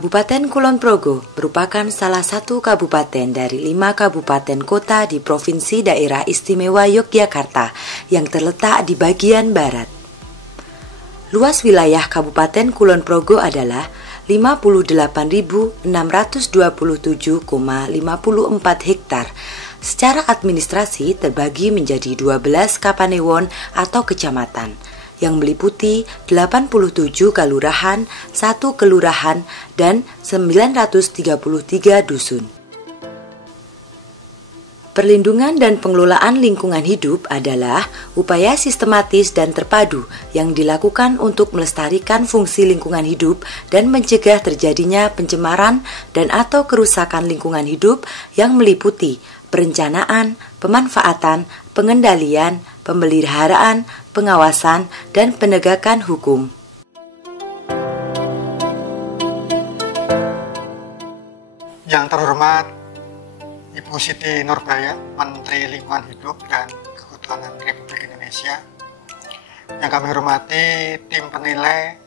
Kabupaten Kulon Progo merupakan salah satu kabupaten dari 5 kabupaten kota di Provinsi Daerah Istimewa Yogyakarta yang terletak di bagian barat. Luas wilayah Kabupaten Kulon Progo adalah 58.627,54 hektar. Secara administrasi terbagi menjadi 12 kapanewon atau kecamatan yang meliputi 87 kelurahan, 1 kelurahan, dan 933 dusun. Perlindungan dan pengelolaan lingkungan hidup adalah upaya sistematis dan terpadu yang dilakukan untuk melestarikan fungsi lingkungan hidup dan mencegah terjadinya pencemaran dan atau kerusakan lingkungan hidup yang meliputi perencanaan, pemanfaatan, pengendalian, pemeliharaan, pengawasan, dan penegakan hukum. Yang terhormat Ibu Siti Nurbaya, Menteri Lingkungan Hidup dan Kehutanan Republik Indonesia. Yang kami hormati tim penilai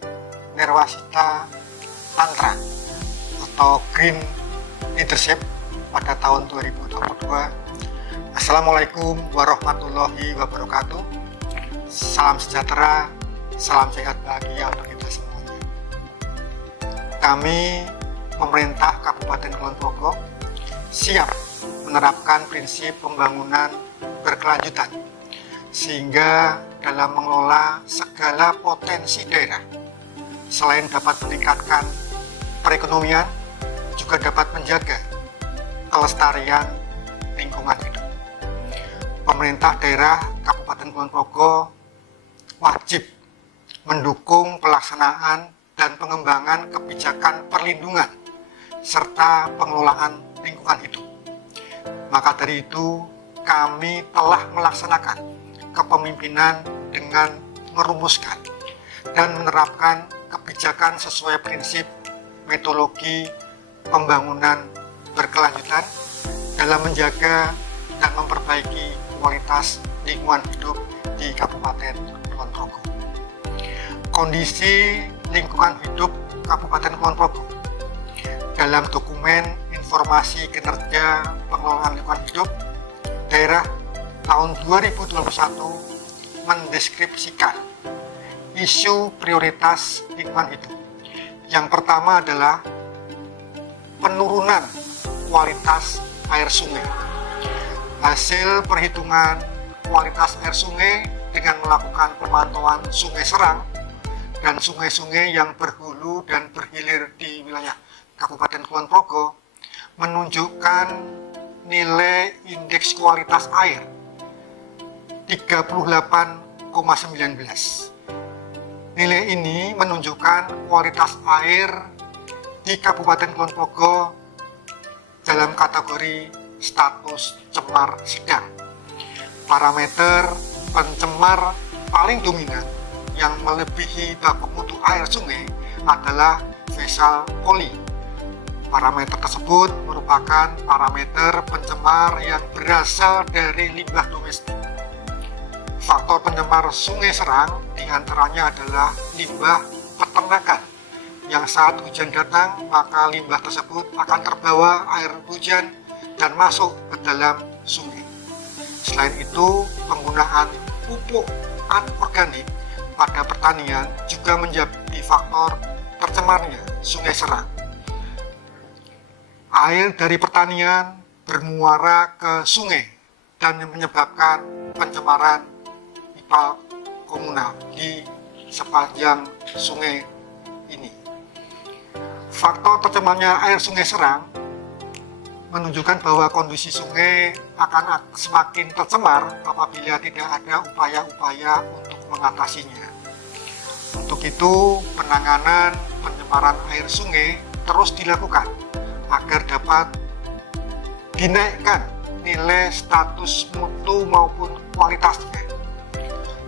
Nirwasita Tantra atau Green Leadership pada tahun 2022. Assalamualaikum warahmatullahi wabarakatuh. Salam sejahtera, salam sehat bahagia untuk kita semuanya. Kami, pemerintah Kabupaten Kulon Progo, siap menerapkan prinsip pembangunan berkelanjutan sehingga dalam mengelola segala potensi daerah, selain dapat meningkatkan perekonomian, juga dapat menjaga kelestarian lingkungan hidup. Pemerintah daerah Kabupaten Kulon Progo wajib mendukung pelaksanaan dan pengembangan kebijakan perlindungan serta pengelolaan lingkungan hidup. Maka dari itu, kami telah melaksanakan kepemimpinan dengan merumuskan dan menerapkan kebijakan sesuai prinsip metodologi pembangunan berkelanjutan dalam menjaga dan memperbaiki kualitas lingkungan hidup di Kabupaten Kulon Progo. Kondisi lingkungan hidup Kabupaten Kulon Progo dalam dokumen informasi kinerja pengelolaan lingkungan hidup daerah tahun 2021 mendeskripsikan isu prioritas lingkungan hidup. Yang pertama adalah penurunan kualitas air sungai. Hasil perhitungan kualitas air sungai dengan melakukan pemantauan sungai Serang dan sungai-sungai yang berhulu dan berhilir di wilayah Kabupaten Kulon Progo menunjukkan nilai indeks kualitas air 38,19. Nilai ini menunjukkan kualitas air di Kabupaten Kulon Progo dalam kategori status cemar sedang. Parameter pencemar paling dominan yang melebihi baku mutu air sungai adalah Vesal Coli. Parameter tersebut merupakan parameter pencemar yang berasal dari limbah domestik. Faktor pencemar Sungai Serang diantaranya adalah limbah peternakan, yang saat hujan datang maka limbah tersebut akan terbawa air hujan dan masuk ke dalam sungai. Selain itu, penggunaan pupuk anorganik pada pertanian juga menjadi faktor tercemarnya Sungai Serang. Air dari pertanian bermuara ke sungai dan menyebabkan pencemaran ipal komunal di sepanjang sungai ini. Faktor tercemarnya air Sungai Serang menunjukkan bahwa kondisi sungai akan semakin tercemar apabila tidak ada upaya-upaya untuk mengatasinya. Untuk itu, penanganan pencemaran air sungai terus dilakukan agar dapat dinaikkan nilai status mutu maupun kualitasnya.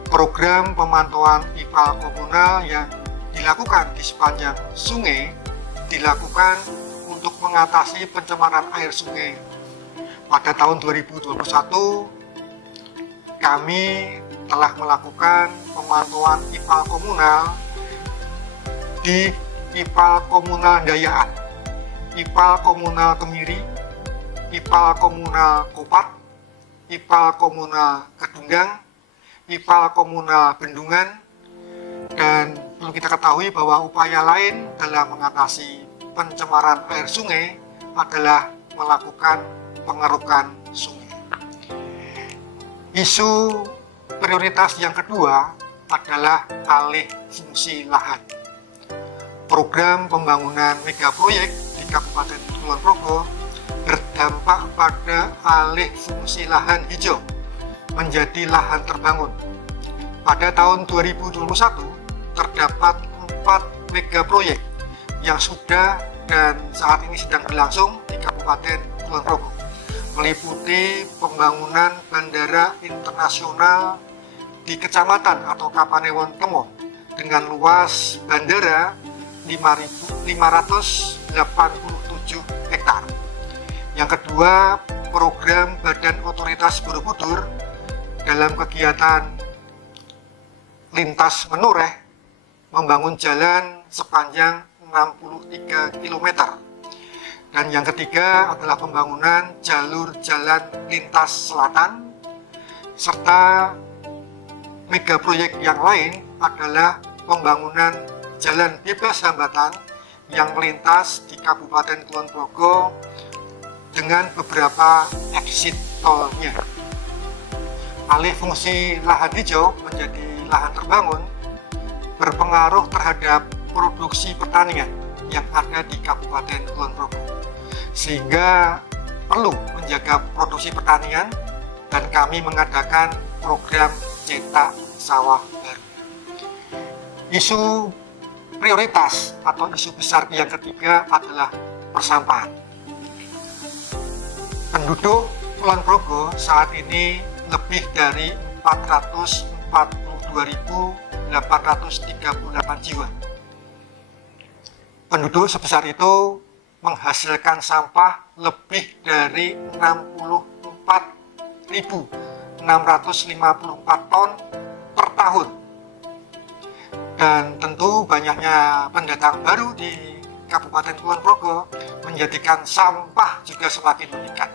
Program pemantauan ipal komunal yang dilakukan di sepanjang sungai dilakukan untuk mengatasi pencemaran air sungai. Pada tahun 2021, kami telah melakukan pemantauan ipal komunal di IPAL Komunal Dayaan, IPAL Komunal Kemiri, IPAL Komunal Kopat, IPAL Komunal Kedunggang, IPAL Komunal Bendungan, dan perlu kita ketahui bahwa upaya lain dalam mengatasi pencemaran air sungai adalah melakukan pengerukan sungai. Isu prioritas yang kedua adalah alih fungsi lahan. Program pembangunan megaproyek di Kabupaten Kulon Progo berdampak pada alih fungsi lahan hijau menjadi lahan terbangun. Pada tahun 2021 terdapat 4 megaproyek yang sudah dan saat ini sedang berlangsung di Kabupaten Kulon Progo, meliputi pembangunan bandara internasional di Kecamatan atau Kapanewon Temo dengan luas bandara 5.587 hektar. Yang kedua, program Badan Otoritas Borobudur dalam kegiatan lintas menoreh membangun jalan sepanjang 63 km. Dan yang ketiga adalah pembangunan jalur jalan lintas selatan, serta megaproyek yang lain adalah pembangunan jalan bebas hambatan yang melintas di Kabupaten Kulon Progo dengan beberapa exit tolnya. Alih fungsi lahan hijau menjadi lahan terbangun berpengaruh terhadap produksi pertanian yang ada di Kabupaten Kulon Progo, sehingga perlu menjaga produksi pertanian dan kami mengadakan program cetak sawah baru. Isu prioritas atau isu besar yang ketiga adalah persampahan. Penduduk Kulon Progo saat ini lebih dari 442.838 jiwa. Penduduk sebesar itu menghasilkan sampah lebih dari 64.654 ton per tahun. Dan tentu banyaknya pendatang baru di Kabupaten Kulon Progo menjadikan sampah juga semakin meningkat.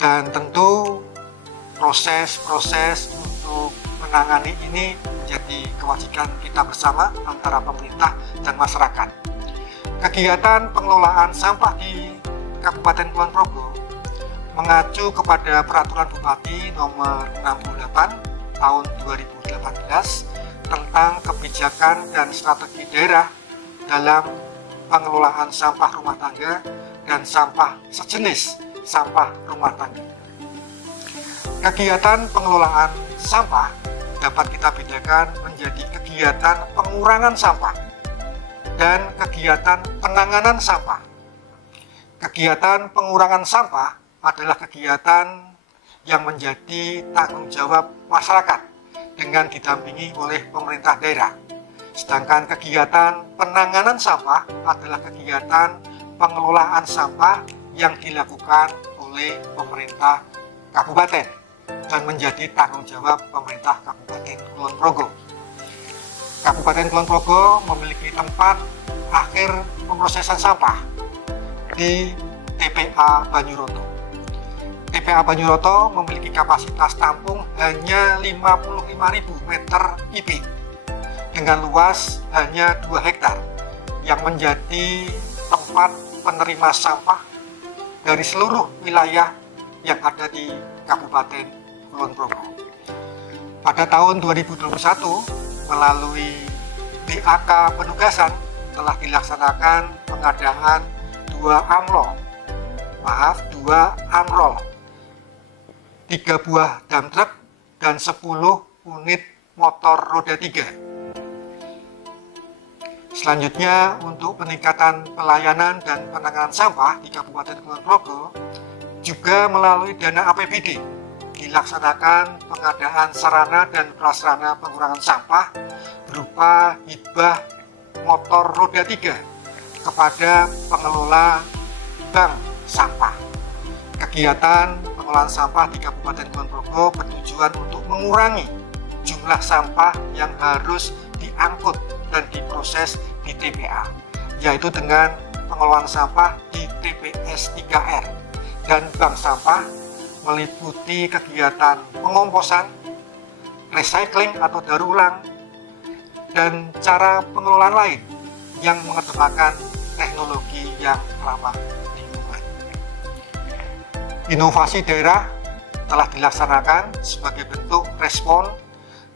Dan tentu proses-proses untuk menangani ini menjadi kewajiban kita bersama antara pemerintah dan masyarakat. Kegiatan pengelolaan sampah di Kabupaten Kulon Progo mengacu kepada Peraturan Bupati Nomor 68 Tahun 2018 tentang kebijakan dan strategi daerah dalam pengelolaan sampah rumah tangga dan sampah sejenis sampah rumah tangga. Kegiatan pengelolaan sampah dapat kita bedakan menjadi kegiatan pengurangan sampah dan kegiatan penanganan sampah. Kegiatan pengurangan sampah adalah kegiatan yang menjadi tanggung jawab masyarakat dengan didampingi oleh pemerintah daerah. Sedangkan kegiatan penanganan sampah adalah kegiatan pengelolaan sampah yang dilakukan oleh pemerintah kabupaten dan menjadi tanggung jawab pemerintah Kabupaten Kulon Progo. Kabupaten Kulon Progo memiliki tempat akhir pemrosesan sampah di TPA Banyuroto. TPA Banyuroto memiliki kapasitas tampung hanya 55.000 meter kubik dengan luas hanya 2 hektar yang menjadi tempat penerima sampah dari seluruh wilayah yang ada di Kabupaten Kulon Progo. Pada tahun 2021 melalui BAK penugasan telah dilaksanakan pengadaan 2 AMROL, 3 buah dump truck, dan 10 unit motor roda 3. Selanjutnya, untuk peningkatan pelayanan dan penanganan sampah di Kabupaten Kulon Progo, juga melalui dana APBD, dilaksanakan pengadaan sarana dan prasarana pengurangan sampah berupa hibah motor roda 3 kepada pengelola bank sampah. Kegiatan pengelolaan sampah di Kabupaten Kulon Progo bertujuan untuk mengurangi jumlah sampah yang harus diangkut dan diproses di TPA, yaitu dengan pengelolaan sampah di TPS 3R, dan bank sampah meliputi kegiatan pengomposan, recycling atau daur ulang, dan cara pengelolaan lain yang mengedepankan teknologi yang ramah lingkungan. Inovasi daerah telah dilaksanakan sebagai bentuk respon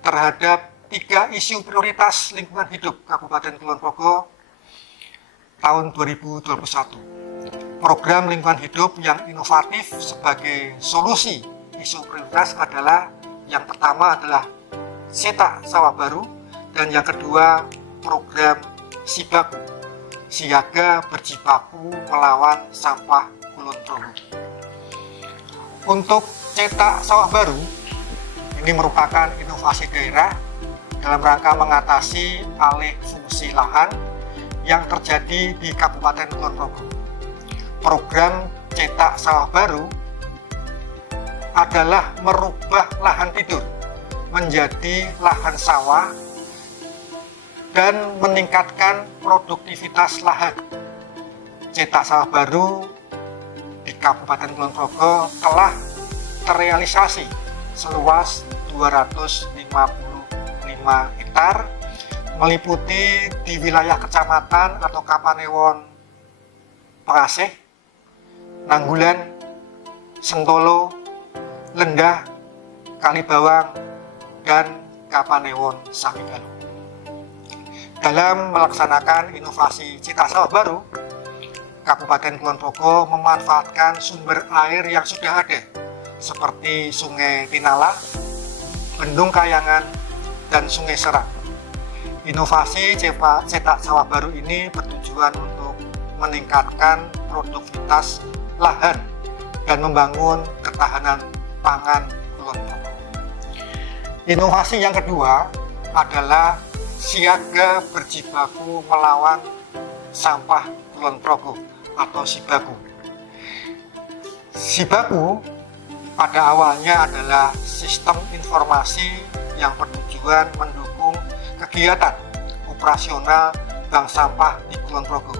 terhadap 3 isu prioritas lingkungan hidup Kabupaten Kulon Progo tahun 2021. Program lingkungan hidup yang inovatif sebagai solusi isu prioritas adalah yang pertama adalah cetak sawah baru, dan yang kedua program Sibaku, siaga berjibaku melawan sampah Kulon Progo. Untuk cetak sawah baru, ini merupakan inovasi daerah dalam rangka mengatasi alih fungsi lahan yang terjadi di Kabupaten Kulon Progo. Program cetak sawah baru adalah merubah lahan tidur menjadi lahan sawah dan meningkatkan produktivitas lahan. Cetak sawah baru di Kabupaten Kulon Progo telah terrealisasi seluas 255 hektar, meliputi di wilayah kecamatan atau Kapanewon Pengasih, Nanggulan, Sentolo, Lendah, Kalibawang, dan Kapanewon Samigalo. Dalam melaksanakan inovasi cetak sawah baru, Kabupaten Kulon Progo memanfaatkan sumber air yang sudah ada seperti Sungai Tinala, Bendung Kayangan, dan Sungai Serang. Inovasi cetak sawah baru ini bertujuan untuk meningkatkan produktivitas lahan dan membangun ketahanan pangan Kulon Progo. Inovasi yang kedua adalah siaga berjibaku melawan sampah Kulon Progo atau Sibaku. Sibaku pada awalnya adalah sistem informasi yang bertujuan mendukung kegiatan operasional bank sampah di Kulon Progo,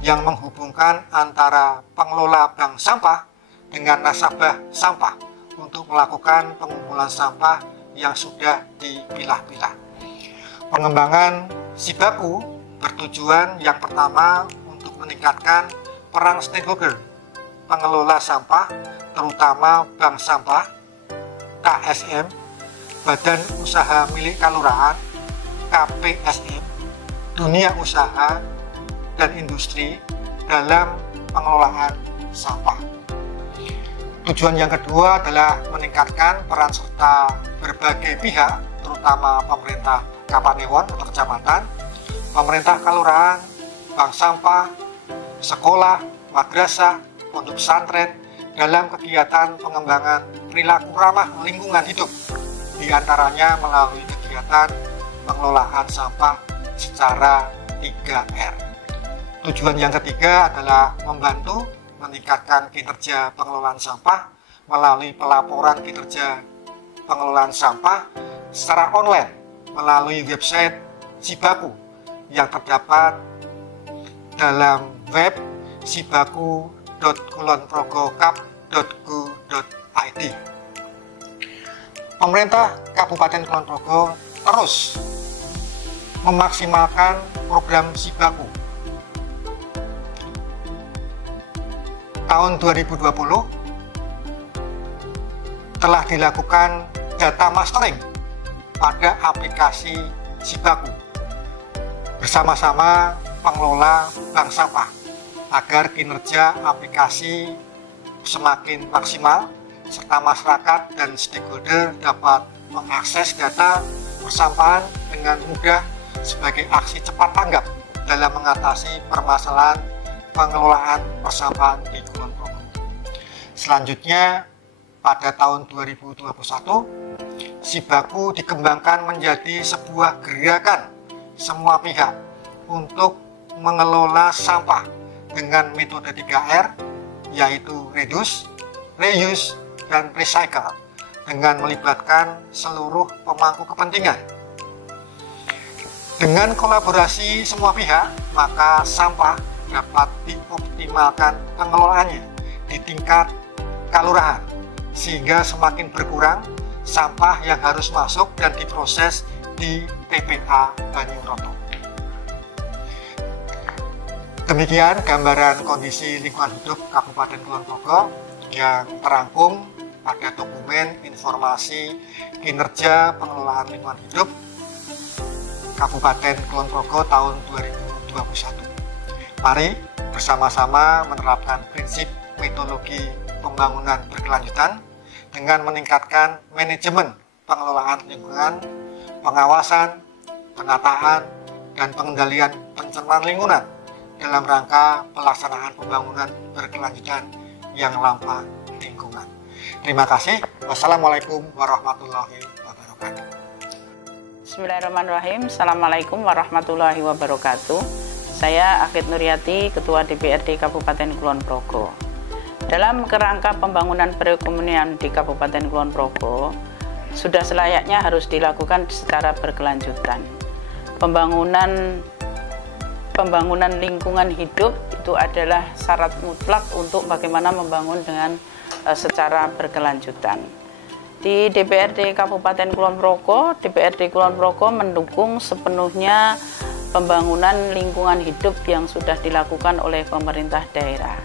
yang menghubungkan antara pengelola bank sampah dengan nasabah sampah untuk melakukan pengumpulan sampah yang sudah dipilah-pilah. Pengembangan Sibaku bertujuan yang pertama untuk meningkatkan peran stakeholder pengelola sampah, terutama bank sampah, KSM, Badan Usaha Milik Kalurahan, KPSM, dunia usaha, dan industri dalam pengelolaan sampah. Tujuan yang kedua adalah meningkatkan peran serta berbagai pihak, terutama pemerintah Kapanewon atau kecamatan, pemerintah kalurahan, bank sampah, sekolah, madrasah, pondok pesantren dalam kegiatan pengembangan perilaku ramah lingkungan hidup, diantaranya melalui kegiatan pengelolaan sampah secara 3R. Tujuan yang ketiga adalah membantu meningkatkan kinerja pengelolaan sampah melalui pelaporan kinerja pengelolaan sampah secara online melalui website Sibaku yang terdapat dalam web sibaku.kulonprogokap.go.id. Pemerintah Kabupaten Kulon Progo terus memaksimalkan program Sibaku. Tahun 2020 telah dilakukan data mastering pada aplikasi Sibaku bersama-sama pengelola bank sampah agar kinerja aplikasi semakin maksimal serta masyarakat dan stakeholder dapat mengakses data persampahan dengan mudah sebagai aksi cepat tanggap dalam mengatasi permasalahan pengelolaan persampahan di Kulon Progo. Selanjutnya, pada tahun 2021, Sibaku dikembangkan menjadi sebuah gerakan semua pihak untuk mengelola sampah dengan metode 3R, yaitu reduce, reuse, dan recycle, dengan melibatkan seluruh pemangku kepentingan. Dengan kolaborasi semua pihak, maka sampah dapat dioptimalkan pengelolaannya di tingkat kelurahan, sehingga semakin berkurang sampah yang harus masuk dan diproses di TPA Banyuroto. Demikian gambaran kondisi lingkungan hidup Kabupaten Kulon Progo yang terangkum pada dokumen informasi kinerja pengelolaan lingkungan hidup Kabupaten Kulon Progo tahun 2021. Mari bersama-sama menerapkan prinsip metodologi pembangunan berkelanjutan dengan meningkatkan manajemen pengelolaan lingkungan, pengawasan, penataan, dan pengendalian pencemaran lingkungan dalam rangka pelaksanaan pembangunan berkelanjutan yang ramah lingkungan. Terima kasih. Wassalamualaikum warahmatullahi wabarakatuh. Bismillahirrahmanirrahim. Assalamualaikum warahmatullahi wabarakatuh. Saya Akid Nuryati, Ketua DPRD Kabupaten Kulon Progo. Dalam kerangka pembangunan perekonomian di Kabupaten Kulon Progo, sudah selayaknya harus dilakukan secara berkelanjutan. Pembangunan lingkungan hidup itu adalah syarat mutlak untuk bagaimana membangun dengan secara berkelanjutan. Di DPRD Kabupaten Kulon Progo, DPRD Kulon Progo mendukung sepenuhnya pembangunan lingkungan hidup yang sudah dilakukan oleh pemerintah daerah.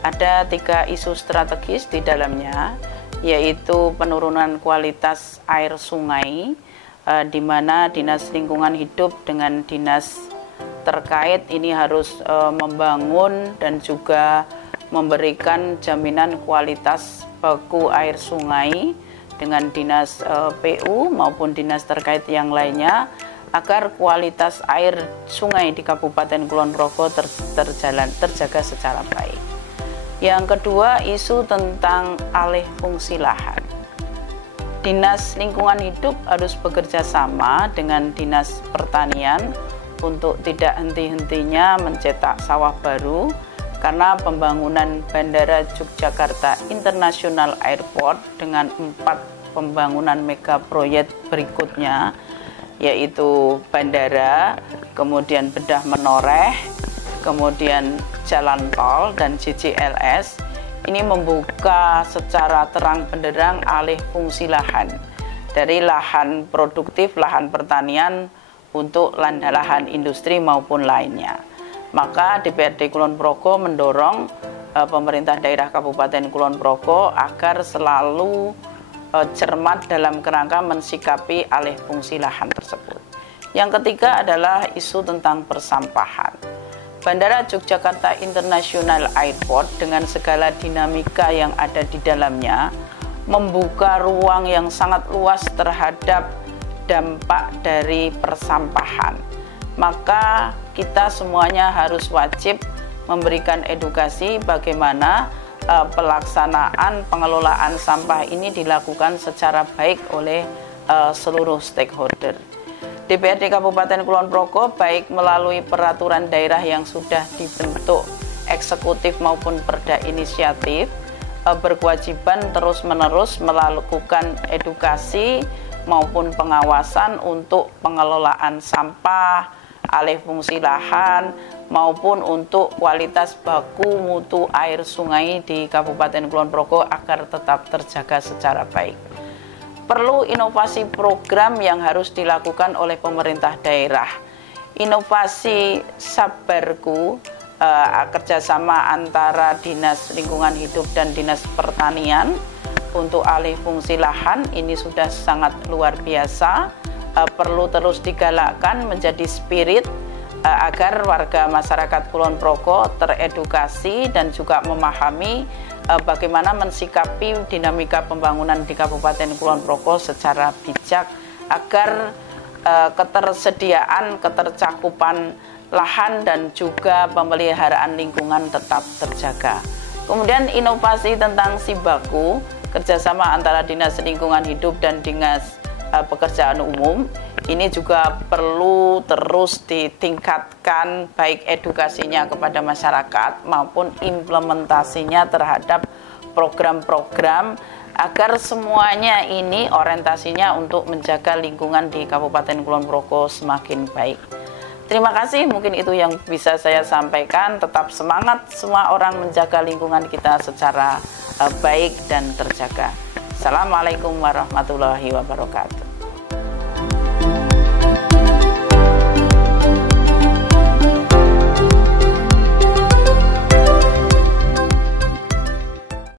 Ada 3 isu strategis di dalamnya, yaitu penurunan kualitas air sungai, di mana Dinas Lingkungan Hidup dengan dinas terkait ini harus membangun dan juga memberikan jaminan kualitas baku air sungai dengan dinas PU maupun dinas terkait yang lainnya agar kualitas air sungai di Kabupaten Kulon Progo terjaga secara baik. Yang kedua, isu tentang alih fungsi lahan. Dinas Lingkungan Hidup harus bekerja sama dengan Dinas Pertanian untuk tidak henti-hentinya mencetak sawah baru, karena pembangunan Bandara Yogyakarta International Airport dengan 4 pembangunan mega proyek berikutnya, yaitu bandara, kemudian bedah menoreh, kemudian jalan tol dan JJLS, ini membuka secara terang benderang alih fungsi lahan dari lahan produktif, lahan pertanian untuk lahan industri maupun lainnya. Maka DPRD Kulon Progo mendorong pemerintah daerah Kabupaten Kulon Progo agar selalu cermat dalam kerangka mensikapi alih fungsi lahan tersebut. Yang ketiga adalah isu tentang persampahan. Bandara Yogyakarta International Airport dengan segala dinamika yang ada di dalamnya membuka ruang yang sangat luas terhadap dampak dari persampahan. Maka kita semuanya harus wajib memberikan edukasi bagaimana pelaksanaan pengelolaan sampah ini dilakukan secara baik oleh seluruh stakeholder. DPRD Kabupaten Kulon Progo baik melalui peraturan daerah yang sudah dibentuk eksekutif maupun perda inisiatif berkewajiban terus-menerus melakukan edukasi maupun pengawasan untuk pengelolaan sampah, alih fungsi lahan, maupun untuk kualitas baku mutu air sungai di Kabupaten Kulon Progo agar tetap terjaga secara baik. Perlu inovasi program yang harus dilakukan oleh pemerintah daerah. Inovasi Sabarku, kerjasama antara Dinas Lingkungan Hidup dan Dinas Pertanian untuk alih fungsi lahan ini sudah sangat luar biasa, perlu terus digalakkan menjadi spirit agar warga masyarakat Kulon Progo teredukasi dan juga memahami bagaimana mensikapi dinamika pembangunan di Kabupaten Kulon Progo secara bijak agar ketercakupan lahan dan juga pemeliharaan lingkungan tetap terjaga. Kemudian inovasi tentang Sibaku, kerjasama antara Dinas Lingkungan Hidup dan Dinas Pekerjaan Umum, ini juga perlu terus ditingkatkan baik edukasinya kepada masyarakat maupun implementasinya terhadap program-program agar semuanya ini orientasinya untuk menjaga lingkungan di Kabupaten Kulon Progo semakin baik. Terima kasih, mungkin itu yang bisa saya sampaikan. Tetap semangat semua orang menjaga lingkungan kita secara baik dan terjaga. Assalamualaikum warahmatullahi wabarakatuh.